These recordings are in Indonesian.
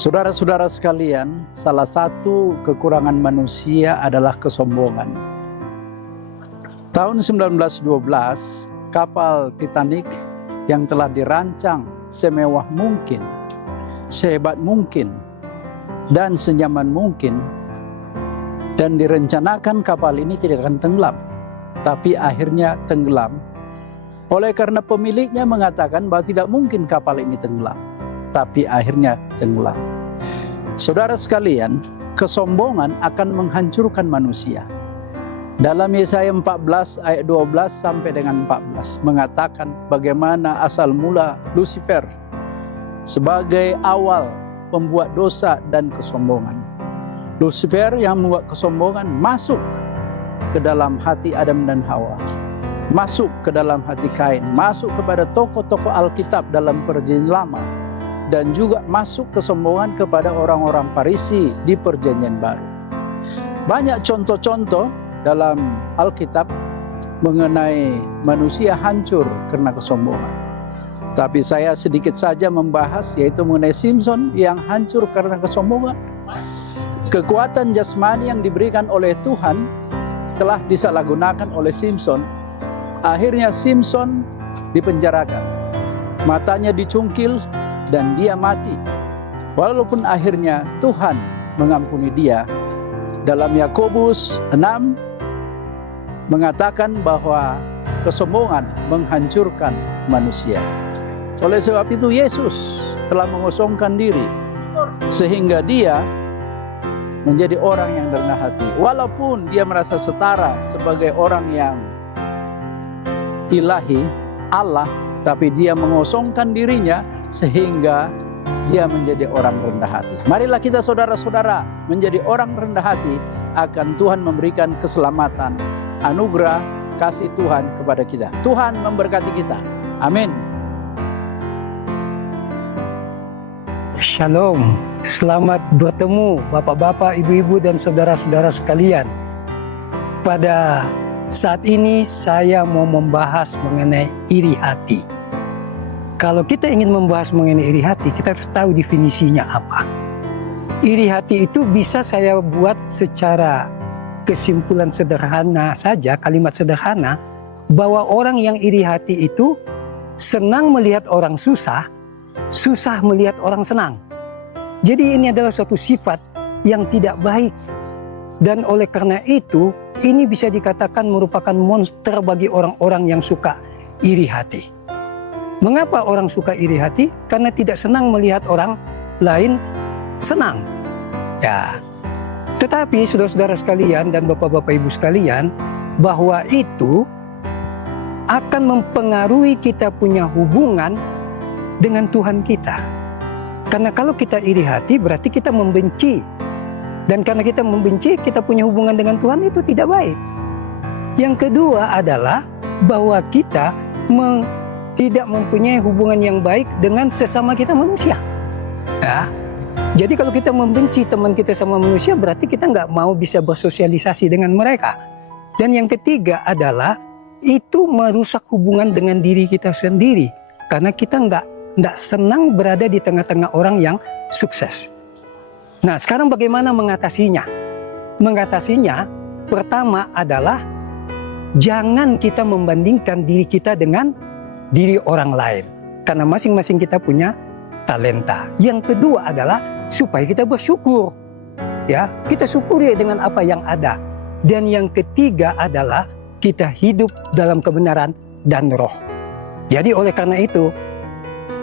Saudara-saudara sekalian, salah satu kekurangan manusia adalah kesombongan. Tahun 1912, kapal Titanic yang telah dirancang semewah mungkin, sehebat mungkin, dan senyaman mungkin, dan direncanakan kapal ini tidak akan tenggelam, tapi akhirnya tenggelam. Oleh karena pemiliknya mengatakan bahwa tidak mungkin kapal ini tenggelam, tapi akhirnya tenggelam. Saudara sekalian, kesombongan akan menghancurkan manusia. Dalam Yesaya 14 ayat 12 sampai dengan 14 mengatakan bagaimana asal mula Lucifer sebagai awal pembuat dosa dan kesombongan. Lucifer yang membuat kesombongan masuk ke dalam hati Adam dan Hawa, masuk ke dalam hati Kain, masuk kepada tokoh-tokoh Alkitab dalam Perjanjian Lama, dan juga masuk kesombongan kepada orang-orang Farisi di Perjanjian Baru. Banyak contoh-contoh dalam Alkitab mengenai manusia hancur karena kesombongan. Tapi saya sedikit saja membahas, yaitu mengenai Simson yang hancur karena kesombongan. Kekuatan jasmani yang diberikan oleh Tuhan telah disalahgunakan oleh Simson. Akhirnya Simson dipenjarakan, matanya dicungkil, dan dia mati. Walaupun akhirnya Tuhan mengampuni dia. Dalam Yakobus 6 mengatakan bahwa kesombongan menghancurkan manusia. Oleh sebab itu Yesus telah mengosongkan diri sehingga dia menjadi orang yang rendah hati. Walaupun dia merasa setara sebagai orang yang ilahi, Allah, tapi dia mengosongkan dirinya sehingga dia menjadi orang rendah hati. Marilah kita saudara-saudara menjadi orang rendah hati, akan Tuhan memberikan keselamatan, anugerah, kasih Tuhan kepada kita. Tuhan memberkati kita. Amin. Shalom, selamat bertemu Bapak-bapak, Ibu-ibu, dan saudara-saudara sekalian. Pada saat ini saya mau membahas mengenai iri hati. Kalau kita ingin membahas mengenai iri hati, kita harus tahu definisinya apa. Iri hati itu bisa saya buat secara kesimpulan sederhana saja, kalimat sederhana, bahwa orang yang iri hati itu senang melihat orang susah, susah melihat orang senang. Jadi ini adalah suatu sifat yang tidak baik. Dan oleh karena itu, ini bisa dikatakan merupakan monster bagi orang-orang yang suka iri hati. Mengapa orang suka iri hati? Karena tidak senang melihat orang lain senang. Ya. Tetapi saudara-saudara sekalian dan bapak-bapak ibu sekalian, bahwa itu akan mempengaruhi kita punya hubungan dengan Tuhan kita. Karena kalau kita iri hati berarti kita membenci. Dan karena kita membenci, kita punya hubungan dengan Tuhan, itu tidak baik. Yang kedua adalah bahwa kita tidak mempunyai hubungan yang baik dengan sesama kita manusia. Ya. Jadi kalau kita membenci teman kita sama manusia, berarti kita nggak mau bisa bersosialisasi dengan mereka. Dan yang ketiga adalah itu merusak hubungan dengan diri kita sendiri. Karena kita nggak senang berada di tengah-tengah orang yang sukses. Nah, sekarang bagaimana mengatasinya? Mengatasinya, pertama adalah jangan kita membandingkan diri kita dengan diri orang lain. Karena masing-masing kita punya talenta. Yang kedua adalah supaya kita bersyukur. Ya, kita syukuri dengan apa yang ada. Dan yang ketiga adalah kita hidup dalam kebenaran dan roh. Jadi oleh karena itu,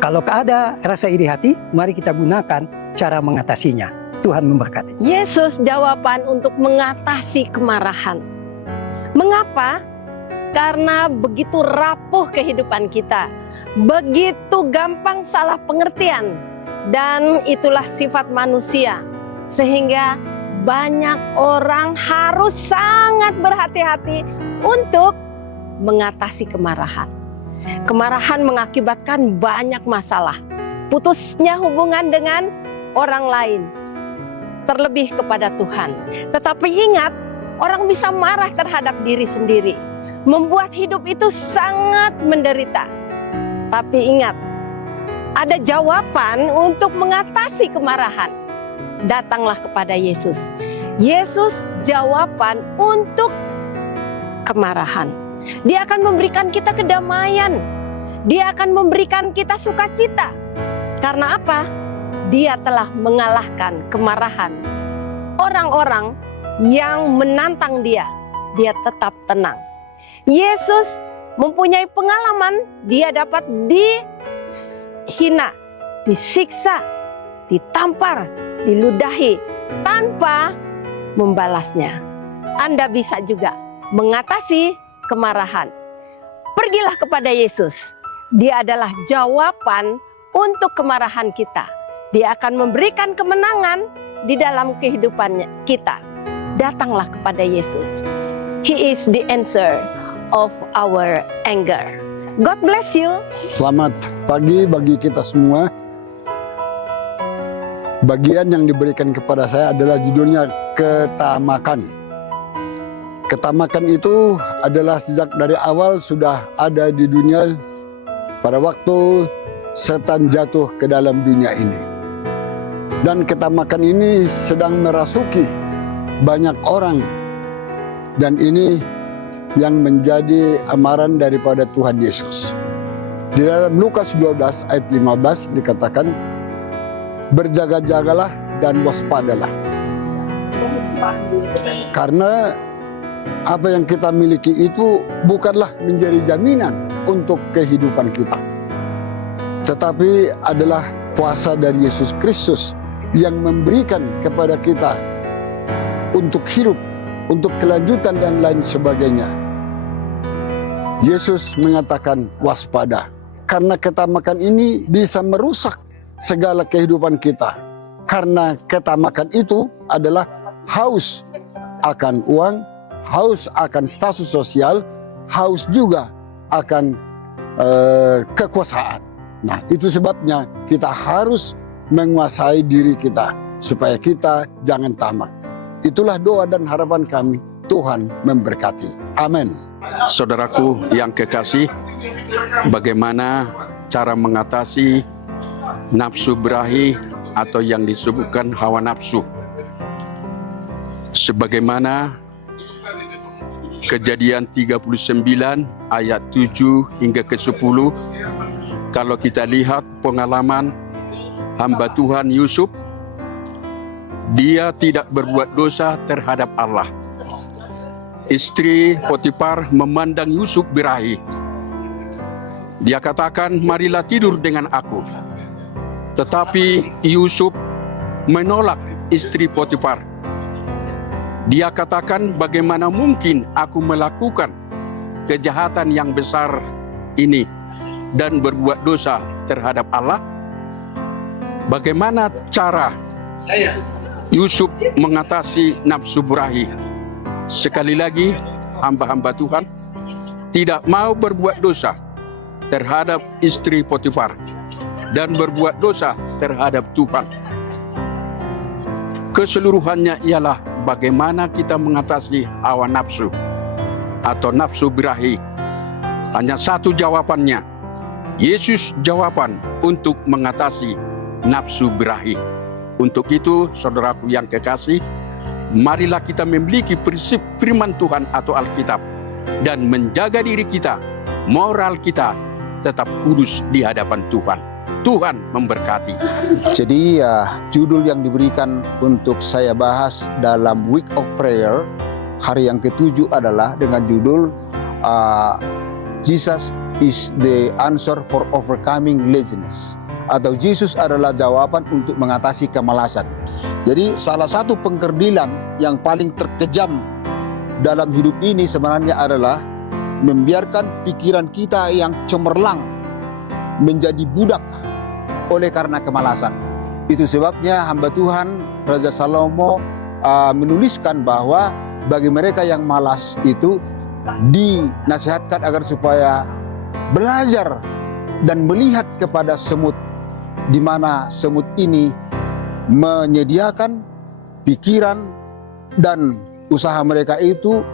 kalau ada rasa iri hati, mari kita gunakan cara mengatasinya. Tuhan memberkati. Yesus jawaban untuk mengatasi kemarahan. Mengapa? Karena begitu rapuh kehidupan kita. Begitu gampang salah pengertian. Dan itulah sifat manusia. Sehingga banyak orang harus sangat berhati-hati untuk mengatasi kemarahan. Kemarahan mengakibatkan banyak masalah. Putusnya hubungan dengan orang lain. Terlebih kepada Tuhan. Tetapi ingat, orang bisa marah terhadap diri sendiri. Membuat hidup itu sangat menderita. Tapi ingat, ada jawaban untuk mengatasi kemarahan. Datanglah kepada Yesus. Yesus jawaban untuk kemarahan. Dia akan memberikan kita kedamaian. Dia akan memberikan kita sukacita. Karena apa? Dia telah mengalahkan kemarahan orang-orang yang menantang dia. Dia tetap tenang. Yesus mempunyai pengalaman, dia dapat dihina, disiksa, ditampar, diludahi tanpa membalasnya. Anda bisa juga mengatasi kemarahan. Pergilah kepada Yesus. Dia adalah jawaban untuk kemarahan kita. Dia akan memberikan kemenangan di dalam kehidupan kita. Datanglah kepada Yesus. He is the answer of our anger. God bless you. Selamat pagi bagi kita semua. Bagian yang diberikan kepada saya adalah judulnya ketamakan. Ketamakan itu adalah sejak dari awal sudah ada di dunia pada waktu setan jatuh ke dalam dunia ini. Dan ketamakan ini sedang merasuki banyak orang. Dan ini yang menjadi amaran daripada Tuhan Yesus. Di dalam Lukas 12 ayat 15 dikatakan, berjaga-jagalah dan waspadalah. Karena apa yang kita miliki itu bukanlah menjadi jaminan untuk kehidupan kita, tetapi adalah kuasa dari Yesus Kristus yang memberikan kepada kita untuk hidup, untuk kelanjutan dan lain sebagainya. Yesus mengatakan waspada, karena ketamakan ini bisa merusak segala kehidupan kita. Karena ketamakan itu adalah haus akan uang, haus akan status sosial, haus juga akan kekuasaan. Nah, itu sebabnya kita harus menguasai diri kita supaya kita jangan tamak. Itulah doa dan harapan kami. Tuhan memberkati. Amin. Saudaraku yang kekasih, bagaimana cara mengatasi nafsu birahi atau yang disebutkan hawa nafsu? Sebagaimana Kejadian 39 ayat 7 hingga ke 10, kalau kita lihat pengalaman hamba Tuhan Yusuf, dia tidak berbuat dosa terhadap Allah. Istri Potifar memandang Yusuf birahi. Dia katakan, marilah tidur dengan aku. Tetapi Yusuf menolak istri Potifar. Dia katakan, bagaimana mungkin aku melakukan kejahatan yang besar ini dan berbuat dosa terhadap Allah? Bagaimana cara Yusuf mengatasi nafsu birahi? Sekali lagi, hamba-hamba Tuhan tidak mau berbuat dosa terhadap istri Potifar dan berbuat dosa terhadap Tuhan. Keseluruhannya ialah bagaimana kita mengatasi hawa nafsu atau nafsu birahi. Hanya satu jawabannya. Yesus jawaban untuk mengatasi nafsu birahi. Untuk itu, saudaraku yang kekasih, marilah kita memiliki prinsip firman Tuhan atau Alkitab dan menjaga diri kita, moral kita tetap kudus di hadapan Tuhan. Tuhan memberkati. Jadi judul yang diberikan untuk saya bahas dalam Week of Prayer hari yang ke-7 adalah dengan judul Jesus is the answer for overcoming laziness, atau Yesus adalah jawaban untuk mengatasi kemalasan. Jadi salah satu pengkerdilan yang paling terkejam dalam hidup ini sebenarnya adalah membiarkan pikiran kita yang cemerlang menjadi budak oleh karena kemalasan. Itu sebabnya hamba Tuhan Raja Salomo menuliskan bahwa bagi mereka yang malas itu dinasihatkan agar supaya belajar dan melihat kepada semut, di mana semut ini menyediakan pikiran dan usaha mereka itu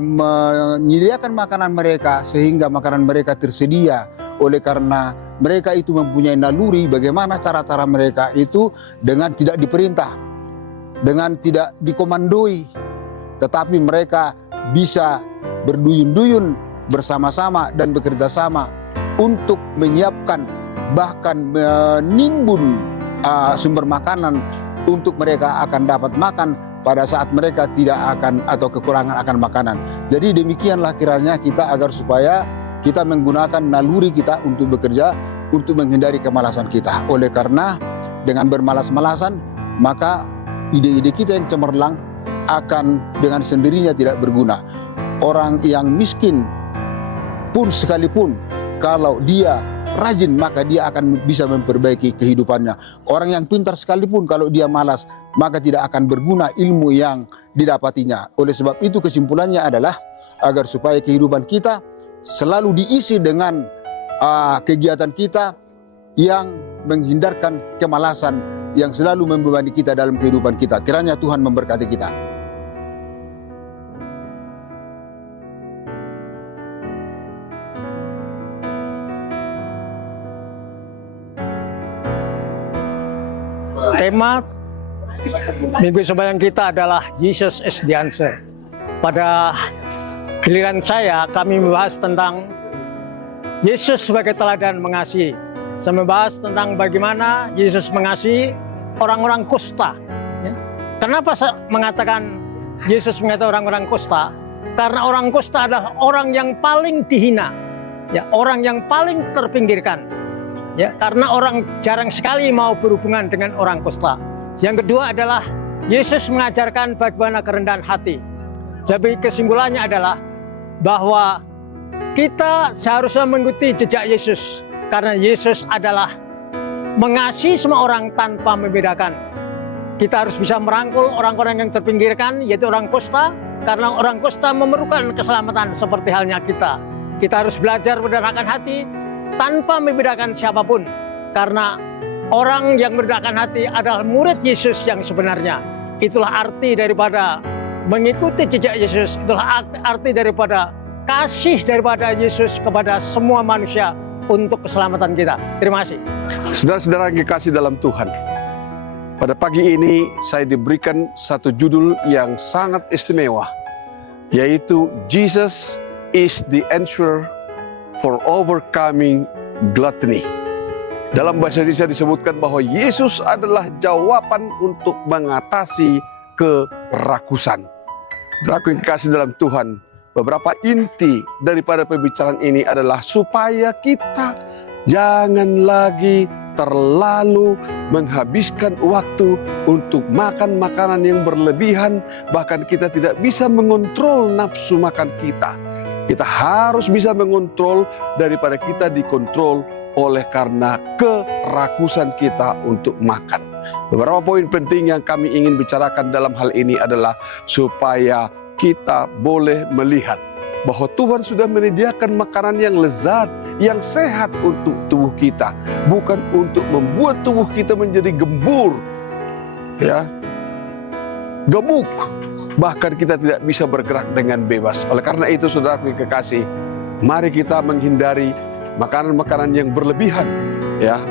menyediakan makanan mereka sehingga makanan mereka tersedia oleh karena mereka itu mempunyai naluri bagaimana cara-cara mereka itu dengan tidak diperintah, dengan tidak dikomandoi, tetapi mereka bisa berduyun-duyun bersama-sama dan bekerja sama untuk menyiapkan bahkan menimbun sumber makanan untuk mereka akan dapat makan pada saat mereka tidak akan atau kekurangan akan makanan. Jadi demikianlah kiranya kita agar supaya kita menggunakan naluri kita untuk bekerja, untuk menghindari kemalasan kita. Oleh karena dengan bermalas-malasan, maka ide-ide kita yang cemerlang akan dengan sendirinya tidak berguna. Orang yang miskin pun sekalipun, kalau dia rajin maka dia akan bisa memperbaiki kehidupannya. Orang yang pintar sekalipun kalau dia malas maka tidak akan berguna ilmu yang didapatinya. Oleh sebab itu kesimpulannya adalah agar supaya kehidupan kita selalu diisi dengan kegiatan kita yang menghindarkan kemalasan yang selalu membebani kita dalam kehidupan kita. Kiranya Tuhan memberkati kita. Tema minggu sembahyang kita adalah Jesus is the answer. Pada giliran saya, kami membahas tentang Yesus sebagai teladan mengasihi. Saya membahas tentang bagaimana Yesus mengasihi orang-orang kusta. Kenapa saya mengatakan Yesus mengasihi orang-orang kusta? Karena orang kusta adalah orang yang paling dihina, orang yang paling terpinggirkan. Karena orang jarang sekali mau berhubungan dengan orang kusta. Yang kedua adalah Yesus mengajarkan bagaimana kerendahan hati. Jadi kesimpulannya adalah bahwa kita seharusnya mengikuti jejak Yesus. Karena Yesus adalah mengasihi semua orang tanpa membedakan. Kita harus bisa merangkul orang-orang yang terpinggirkan, yaitu orang kusta. Karena orang kusta memerlukan keselamatan seperti halnya kita. Kita harus belajar berdasarkan hati tanpa membedakan siapapun, karena orang yang membedakan hati adalah murid Yesus yang sebenarnya. Itulah arti daripada mengikuti jejak Yesus, itulah arti daripada kasih daripada Yesus kepada semua manusia untuk keselamatan kita. Terima kasih. Saudara-saudara yang dikasih dalam Tuhan, pada pagi ini saya diberikan satu judul yang sangat istimewa, yaitu Jesus is the answer for overcoming gluttony. Dalam bahasa Indonesia disebutkan bahwa Yesus adalah jawaban untuk mengatasi kerakusan. Saudaraku yang dikasihi dalam Tuhan, beberapa inti daripada pembicaraan ini adalah supaya kita jangan lagi terlalu menghabiskan waktu untuk makan makanan yang berlebihan, bahkan kita tidak bisa mengontrol nafsu makan kita. Kita harus bisa mengontrol daripada kita dikontrol oleh karena kerakusan kita untuk makan. Beberapa poin penting yang kami ingin bicarakan dalam hal ini adalah supaya kita boleh melihat bahwa Tuhan sudah menyediakan makanan yang lezat, yang sehat untuk tubuh kita, bukan untuk membuat tubuh kita menjadi gembur, gemuk. Bahkan kita tidak bisa bergerak dengan bebas. Oleh karena itu, saudaraku yang kekasih, mari kita menghindari makanan-makanan yang berlebihan.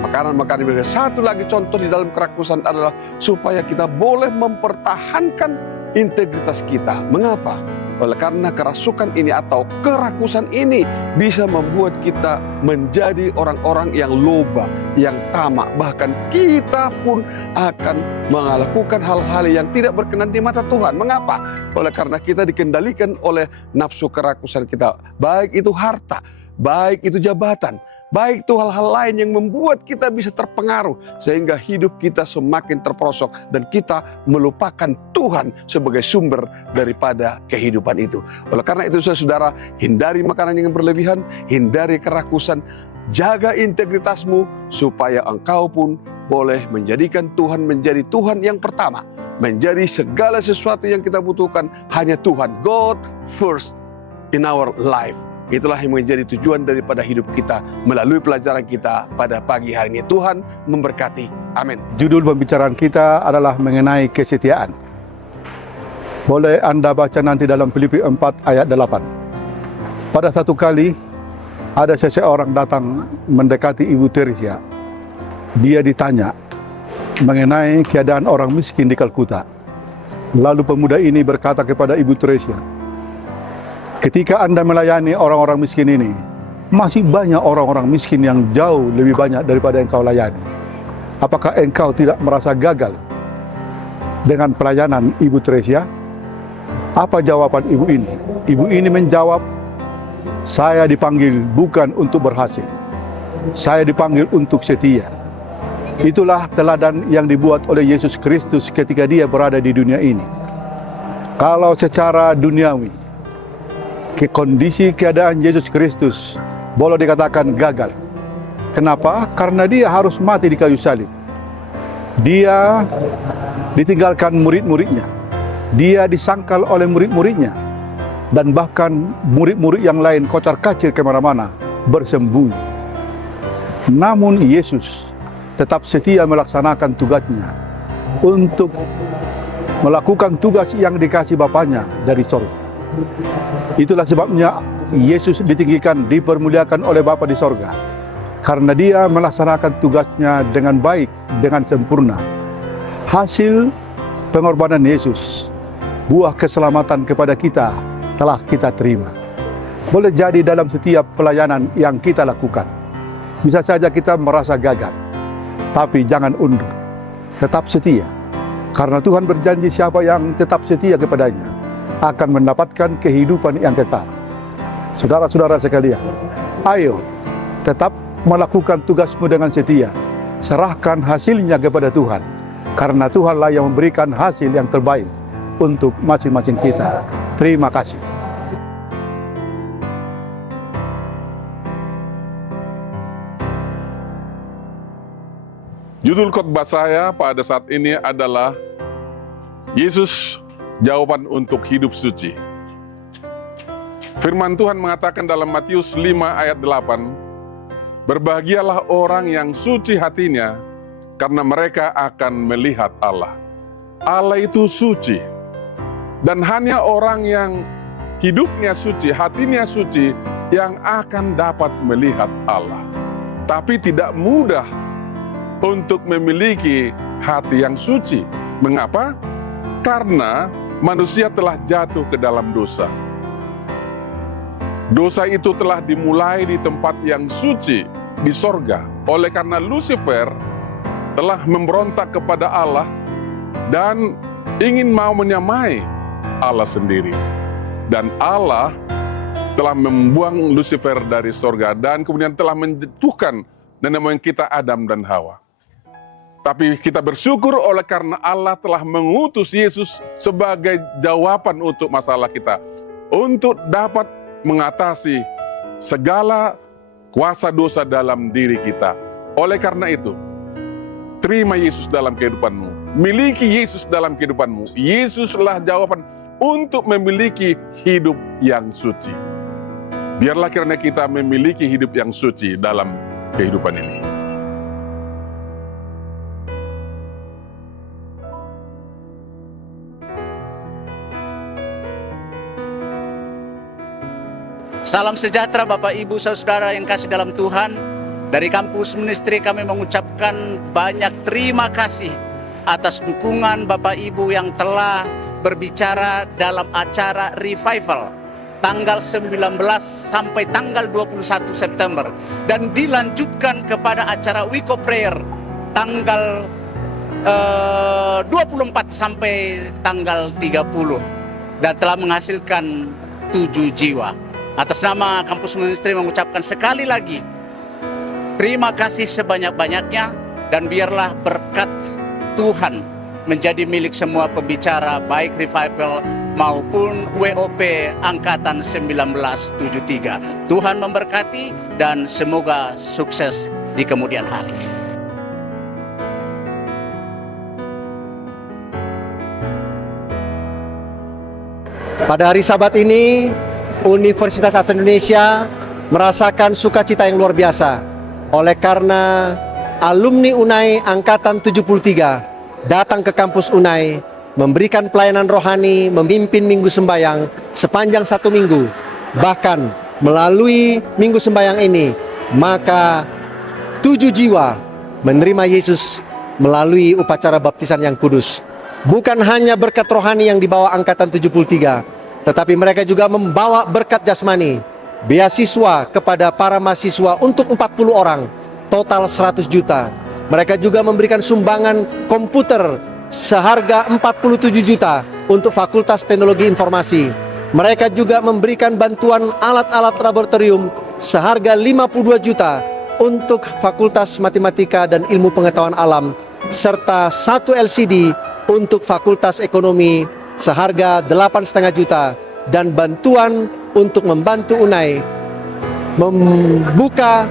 Makanan-makanan yang berlebihan. Satu lagi contoh di dalam kerakusan adalah supaya kita boleh mempertahankan integritas kita. Mengapa? Oleh karena kerasukan ini atau kerakusan ini bisa membuat kita menjadi orang-orang yang loba, yang tamak. Bahkan kita pun akan melakukan hal-hal yang tidak berkenan di mata Tuhan. Mengapa? Oleh karena kita dikendalikan oleh nafsu kerakusan kita. Baik itu harta, baik itu jabatan, baik itu hal-hal lain yang membuat kita bisa terpengaruh sehingga hidup kita semakin terperosok dan kita melupakan Tuhan sebagai sumber daripada kehidupan itu. Oleh karena itu saudara, hindari makanan yang berlebihan, hindari kerakusan, jaga integritasmu supaya engkau pun boleh menjadikan Tuhan menjadi Tuhan yang pertama, menjadi segala sesuatu yang kita butuhkan hanya Tuhan. God first in our life. Itulah yang menjadi tujuan daripada hidup kita melalui pelajaran kita pada pagi hari ini. Tuhan memberkati. Amin. Judul pembicaraan kita adalah mengenai kesetiaan. Boleh Anda baca nanti dalam Filipi 4 ayat 8. Pada satu kali ada seseorang datang mendekati Ibu Teresia. Dia ditanya mengenai keadaan orang miskin di Kalkuta. Lalu pemuda ini berkata kepada Ibu Teresia, ketika Anda melayani orang-orang miskin ini, masih banyak orang-orang miskin yang jauh lebih banyak daripada engkau layani. Apakah engkau tidak merasa gagal dengan pelayanan Ibu Teresia? Apa jawaban ibu ini? Ibu ini menjawab, saya dipanggil bukan untuk berhasil. Saya dipanggil untuk setia. Itulah teladan yang dibuat oleh Yesus Kristus ketika dia berada di dunia ini. Kalau secara duniawi, kondisi keadaan Yesus Kristus boleh dikatakan gagal. Kenapa? Karena dia harus mati di kayu salib. Dia ditinggalkan murid-muridnya. Dia disangkal oleh murid-muridnya. Dan bahkan murid-murid yang lain kocar-kacir kemana-mana, bersembunyi. Namun Yesus tetap setia melaksanakan tugasnya untuk melakukan tugas yang dikasih Bapaknya dari sorga. Itulah sebabnya Yesus ditinggikan, dipermuliakan oleh Bapa di sorga. Karena dia melaksanakan tugasnya dengan baik, dengan sempurna. Hasil pengorbanan Yesus, buah keselamatan kepada kita telah kita terima. Boleh jadi dalam setiap pelayanan yang kita lakukan, bisa saja kita merasa gagal. Tapi jangan undur, tetap setia. Karena Tuhan berjanji siapa yang tetap setia kepadanya akan mendapatkan kehidupan yang kekal. Saudara-saudara sekalian, ayo tetap melakukan tugasmu dengan setia. Serahkan hasilnya kepada Tuhan. Karena Tuhanlah yang memberikan hasil yang terbaik untuk masing-masing kita. Terima kasih. Judul khotbah saya pada saat ini adalah Yesus, jawaban untuk hidup suci. Firman Tuhan mengatakan dalam Matius 5 ayat 8, berbahagialah orang yang suci hatinya, karena mereka akan melihat Allah. Allah itu suci, dan hanya orang yang hidupnya suci, hatinya suci, yang akan dapat melihat Allah. Tapi tidak mudah untuk memiliki hati yang suci. Mengapa? Karena manusia telah jatuh ke dalam dosa. Dosa itu telah dimulai di tempat yang suci, di sorga. Oleh karena Lucifer telah memberontak kepada Allah dan ingin mau menyamai Allah sendiri. Dan Allah telah membuang Lucifer dari sorga dan kemudian telah menjatuhkan nenek moyang kita Adam dan Hawa. Tapi kita bersyukur oleh karena Allah telah mengutus Yesus sebagai jawaban untuk masalah kita, untuk dapat mengatasi segala kuasa dosa dalam diri kita. Oleh karena itu, terima Yesus dalam kehidupanmu, miliki Yesus dalam kehidupanmu. Yesuslah jawaban untuk memiliki hidup yang suci. Biarlah kiranya kita memiliki hidup yang suci dalam kehidupan ini. Salam sejahtera Bapak Ibu Saudara yang kasih dalam Tuhan. Dari kampus ministry kami mengucapkan banyak terima kasih atas dukungan Bapak Ibu yang telah berbicara dalam acara Revival tanggal 19 sampai tanggal 21 September dan dilanjutkan kepada acara Week of Prayer tanggal 24 sampai tanggal 30 dan telah menghasilkan 7 jiwa. Atas nama kampus ministry mengucapkan sekali lagi terima kasih sebanyak-banyaknya, dan biarlah berkat Tuhan menjadi milik semua pembicara baik Revival maupun WOP Angkatan 1973. Tuhan memberkati dan semoga sukses di kemudian hari. Pada hari Sabat ini, Universitas Advent Indonesia merasakan sukacita yang luar biasa oleh karena alumni UNAI Angkatan 73 datang ke kampus UNAI memberikan pelayanan rohani, memimpin minggu sembahyang sepanjang 1 minggu. Bahkan melalui minggu sembahyang ini, maka 7 jiwa menerima Yesus melalui upacara baptisan yang kudus. Bukan hanya berkat rohani yang dibawa angkatan 73, tetapi mereka juga membawa berkat jasmani, beasiswa kepada para mahasiswa untuk 40 orang, total 100 juta. Mereka juga memberikan sumbangan komputer seharga 47 juta untuk Fakultas Teknologi Informasi. Mereka juga memberikan bantuan alat-alat laboratorium seharga 52 juta untuk Fakultas Matematika dan Ilmu Pengetahuan Alam, serta 1 LCD untuk Fakultas Ekonomi seharga 8,5 juta, dan bantuan untuk membantu UNAI membuka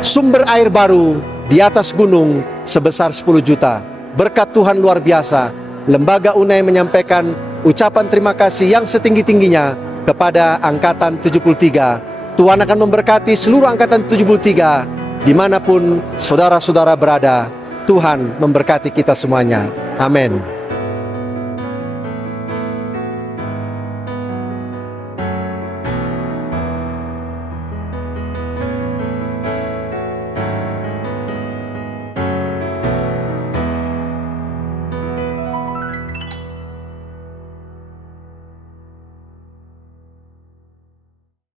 sumber air baru di atas gunung sebesar 10 juta. Berkat Tuhan luar biasa, lembaga UNAI menyampaikan ucapan terima kasih yang setinggi-tingginya kepada Angkatan 73. Tuhan akan memberkati seluruh Angkatan 73 dimanapun saudara-saudara berada. Tuhan memberkati kita semuanya. Amin.